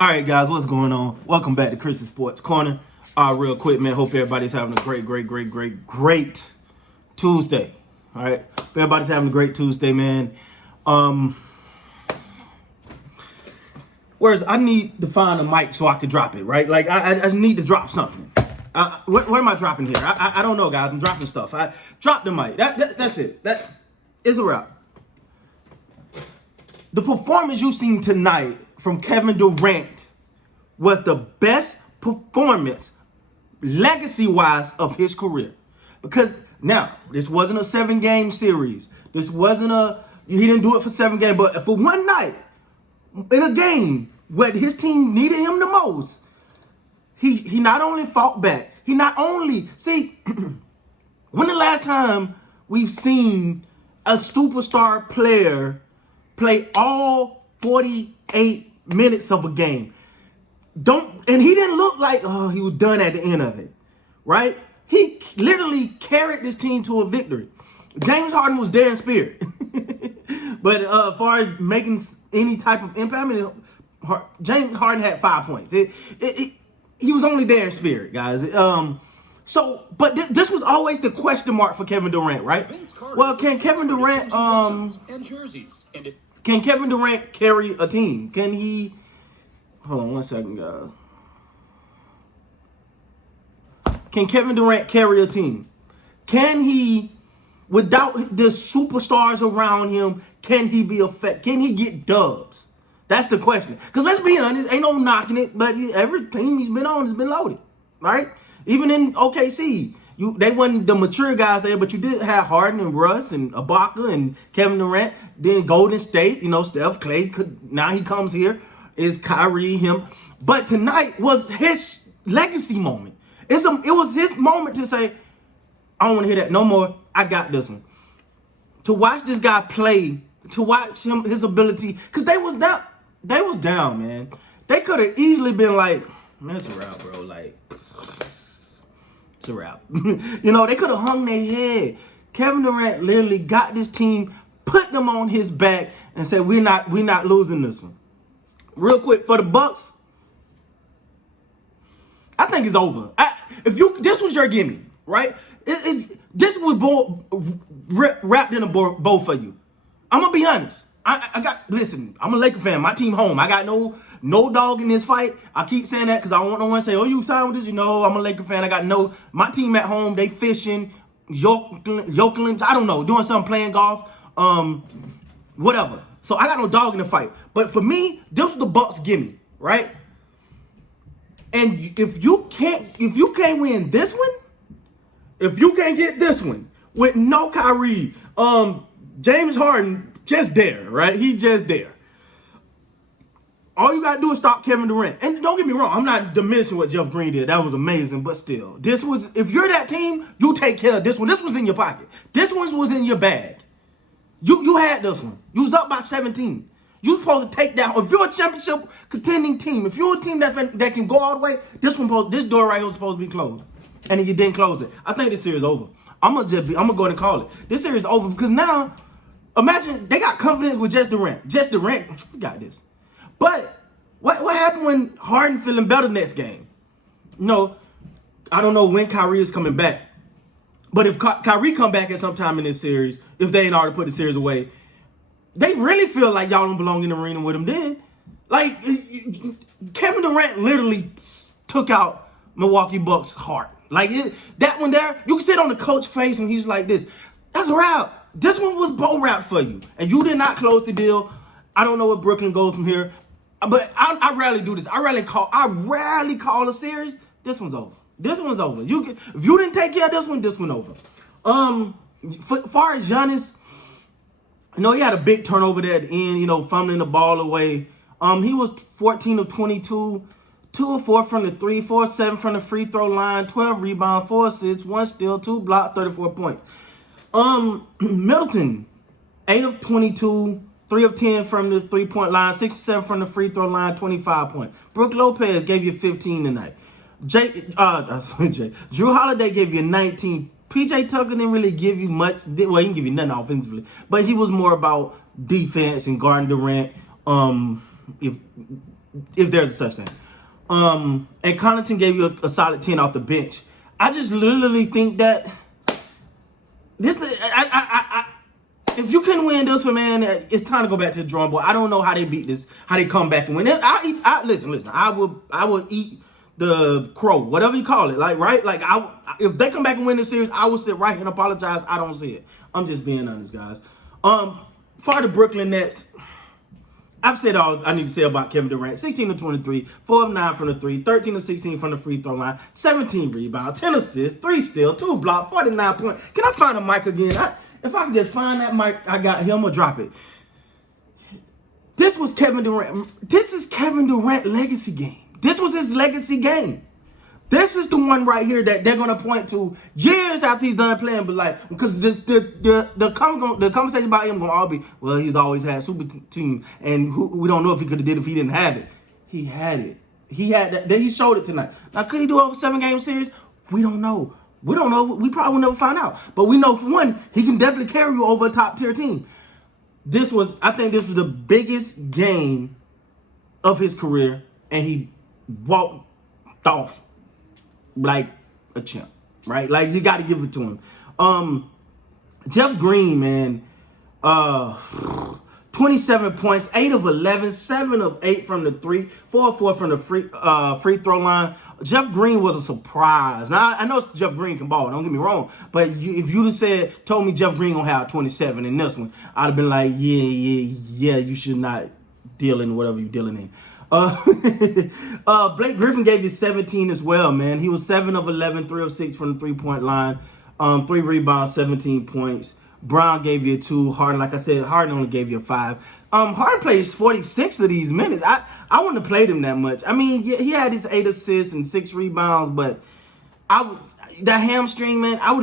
All right, guys, what's going on? Welcome back to Chris's Sports Corner. Real quick, man, hope everybody's having a great Tuesday. All right, hope everybody's having a great Tuesday, man. Whereas I need to find a mic so I can drop it, right? Like, I just need to drop something. What am I dropping here? I don't know, guys. I'm dropping stuff. I dropped the mic. That's it. That is a wrap. The performance you seen tonight from Kevin Durant was the best performance, legacy-wise, of his career. Because now, this wasn't a 7-game series. This wasn't he didn't do it for 7 games, but for one night, in a game where his team needed him the most, he not only fought back, when the last time we've seen a superstar player play all 48 minutes of a game? And he didn't look like, he was done at the end of it, right? He literally carried this team to a victory. James Harden was there in spirit. But as far as making any type of impact, James Harden had 5 points. He was only there in spirit, guys. But this was always the question mark for Kevin Durant, right? Well, can Kevin Durant carry a team? Can he? Hold on 1 second, guys. Can Kevin Durant carry a team? Can he, without the superstars around him, can he be effective? Can he get dubs? That's the question. Because let's be honest, ain't no knocking it, but every team he's been on has been loaded, right? Even in OKC, they wasn't the mature guys there, but you did have Harden and Russ and Ibaka and Kevin Durant. Then Golden State, Steph, Clay, now he comes here, is Kyrie, him. But tonight was his legacy moment. It was his moment to say, I don't want to hear that no more. I got this one. To watch this guy play, to watch his ability, because they was down, man. They could have easily been like, man, it's a wrap, bro. Like, it's a wrap. They could have hung their head. Kevin Durant literally got this team, put them on his back, and said, we're not losing this one. Real quick, for the Bucks, I think it's over. This was your gimme, right? This was wrapped in a bow for you. I'm gonna be honest. Listen, I'm a Laker fan. My team home. I got no dog in this fight. I keep saying that because I don't want no one to say, you signed with this. I'm a Laker fan. My team at home. They fishing, yokelins. I don't know, doing something, playing golf, whatever. So I got no dog in the fight. But for me, this was the Bucks gimme, right? And if you can't win this one, if you can't get this one with no Kyrie, James Harden just there, right? He just there. All you gotta do is stop Kevin Durant. And don't get me wrong, I'm not diminishing what Jeff Green did. That was amazing, but still, if you're that team, you take care of this one. This one's in your pocket. This one was in your bag. You had this one. You was up by 17. You supposed to take that. If you're a championship contending team, if you're a team that can go all the way, this door right here was supposed to be closed, and you didn't close it. I think this series is over. I'm gonna go ahead and call it. This series is over because now, imagine they got confidence with just Durant. Just Durant, we got this. But what happened when Harden feeling better next game? I don't know when Kyrie is coming back. But if Kyrie come back at some time in this series, if they ain't already put the series away, they really feel like y'all don't belong in the arena with him then. Like, Kevin Durant literally took out Milwaukee Bucks' heart. Like, that one there, you can sit on the coach's face and he's like this. That's a wrap. This one was bow wrap for you. And you did not close the deal. I don't know where Brooklyn goes from here. But I rarely do this. I rarely call a series. This one's over. This one's over. If you didn't take care of this one over. Far as Giannis, he had a big turnover there at the end, fumbling the ball away. He was 14 of 22, 2 of 4 from the 3, 4 of 7 from the free throw line, 12 rebounds, 4 assists, 1 steal, 2 block, 34 points. Middleton, 8 of 22, 3 of 10 from the 3-point line, 6 of 7 from the free throw line, 25 points. Brook Lopez gave you 15 tonight. Drew Holiday gave you 19. PJ Tucker didn't really give you much. Well, he didn't give you nothing offensively, but he was more about defense and guarding Durant. if there's such thing. And Connaughton gave you a solid 10 off the bench. I just literally think that this, if you couldn't win this one, man, it's time to go back to the drawing board. I don't know how they beat this, how they come back and win. Listen. I will eat the crow, whatever you call it, like, right? Like, if they come back and win this series, I will sit right here and apologize. I don't see it. I'm just being honest, guys. For the Brooklyn Nets, I've said all I need to say about Kevin Durant. 16 of 23, 4 of 9 from the 3, 13 of 16 from the free throw line, 17 rebounds, 10 assists, 3 steals, 2 blocks, 49 points. Can I find a mic again? If I can just find that mic, I got him or drop it. This was Kevin Durant. This is Kevin Durant legacy game. This was his legacy game. This is the one right here that they're gonna point to years after he's done playing, but like, because the conversation about him gonna all be, well, he's always had super team, and we don't know if he could have did it if he didn't have it. He had it. He had that. He showed it tonight. Now, could he do it over 7-game series? We don't know. We don't know. We probably will never find out. But we know, for one, he can definitely carry you over a top-tier team. I think this was the biggest game of his career, and he walked off like a champ, right? Like, you got to give it to him. Jeff Green, man, 27 points, 8 of 11, 7 of 8 from the 3, 4 of 4 from the free throw line. Jeff Green was a surprise. Now, I know Jeff Green can ball, don't get me wrong, but if you'd have told me Jeff Green gonna have 27 in this one, I'd have been like, yeah, you should not deal in whatever you're dealing in. Blake Griffin gave you 17 as well, man. He was 7 of 11, 3 of 6 from the 3-point line, 3 rebounds, 17 points. Brown gave you a 2. Harden, like I said, Harden only gave you a 5. Harden plays 46 of these minutes. I wouldn't have played him that much. I mean, he had his 8 assists and 6 rebounds, but that hamstring, man, I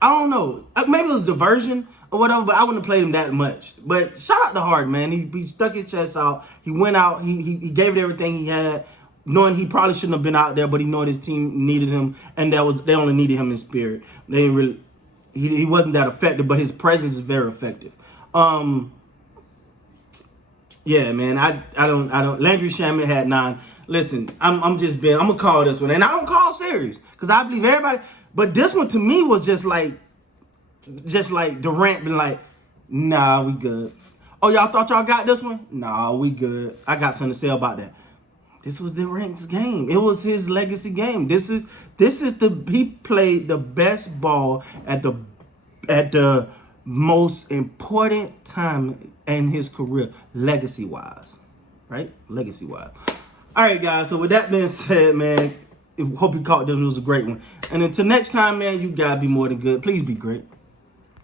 don't know. Maybe it was diversion or whatever, but I wouldn't have played him that much. But shout out to Harden, man. He stuck his chest out. He went out. He gave it everything he had, knowing he probably shouldn't have been out there, but he knew his team needed him, and they only needed him in spirit. They didn't really. He wasn't that effective, but his presence is very effective. Yeah, man. I don't. Landry Shamet had 9. Listen, I'm gonna call this one, and I don't call series because I believe everybody. But this one to me was just like Durant been like, nah, we good. Oh, y'all thought y'all got this one? Nah, we good. I got something to say about that. This was Durant's game. It was his legacy game. He played the best ball at the most important time in his career, legacy-wise. Right? Legacy-wise. All right, guys. So with that being said, man, hope you caught this one. It was a great one. And until next time, man, you gotta be more than good. Please be great.